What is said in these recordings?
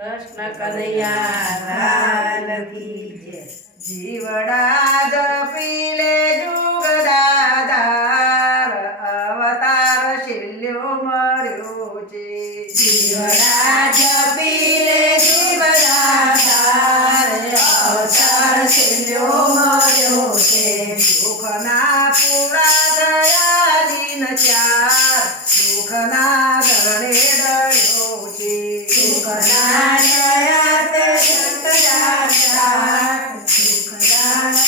કૃષ્ણ કનૈયા લાલ કી જય. જીવડા જપી લે જુગદાધાર અવતાર શિલ્યો મળ્યો છે. જીવડા જપી લે જુગદાધાર અવતાર શિલ્યો મળ્યો છે. દુઃખના પૂરા થયા દિન ચાર દુઃખના ધરણે ડળ્યો છે. દુઃખના થયા તે સંતદાતા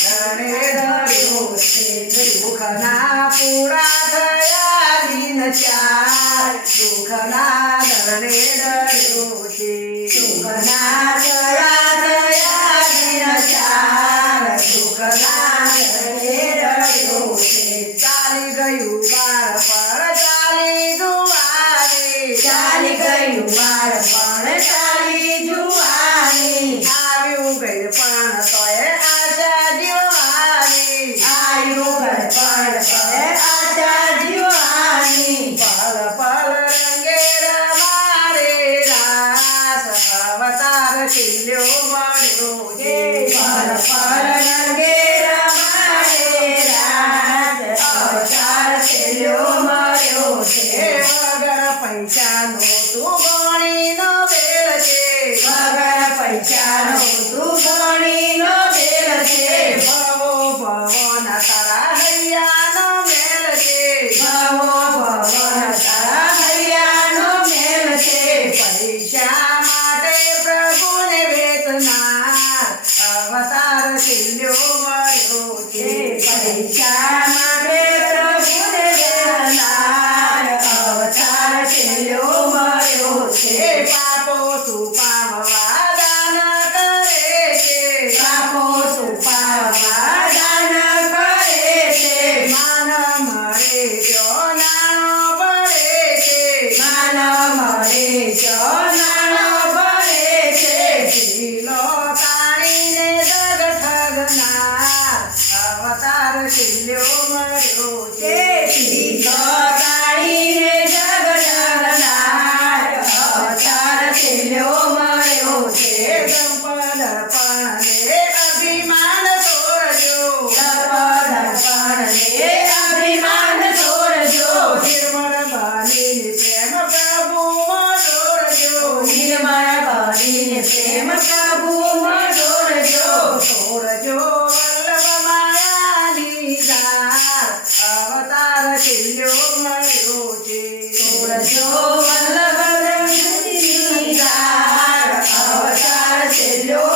ધરણે ડળ્યો છે. દુઃખના પૂરા થયા દિન ચાર દુઃખના ધરણે ડળ્યો છે. દુઃખના થયા દિન ચાર દુઃખના ઘરે ડળ્યો છે. ચાલી ગયું બાર પર ચાલી જુવાની ચાલી ગયું માર પણ ચાલી જુવાની આવ્યું ગઈ પણ તોય આશા જીવવાની આયુ ગળપણ પર આશા જીવાની પલ પલ રંગે રમારે રાસ અવતાર શિલ્યો મળ્યો છે. પલ પલ રંગે રમાડે રાસ અવતાર શિલ્યો મળ્યો છે. વગર પૈસાનો તું ગણીનો બેલ છે. વગર પૈસાનો તું ગણીનો બેલ છે. ભવો ભવોના તારા હૈયાનો મેલ છે. ભવો ભવન તારા હૈયાનો મેલ છે. પૈસા માટે પ્રભુને વેચનાર અવતાર શિલ્યો મળ્યો છે. પૈસા માટે પ્રભુને વેચનાર અવતાર શિલ્યો મળ્યો છે. પાપો છુપાવવા દાન કરે છે. પાપો છુપાવવા દાન કરે છે. માન મળે તો નાણો પડે છે. માન મળે તો નાણો ભરે છે. ઢીલો તાણીને જગ ઠગનાર અવતાર શિલ્યો મળ્યો છે. ઢીલો તાળીને જગડનાર અવતાર શિલ્યો મળ્યો છે. દર્પણને અભિમાન તોડજો. દર્પણને અભિમાન છોડજો. નિર્મળ બનીને પ્રેમ પ્રભુમાં દોડજો. નિર્મળ બનીને પ્રેમ પ્રભુમાં જોડજો. તોડજો વલ્લભ માયાની ધાર અવતાર શિલ્યો મળ્યો છે. જોડજો વલ્લભ રંગની ધાર અવતાર શિલ્યો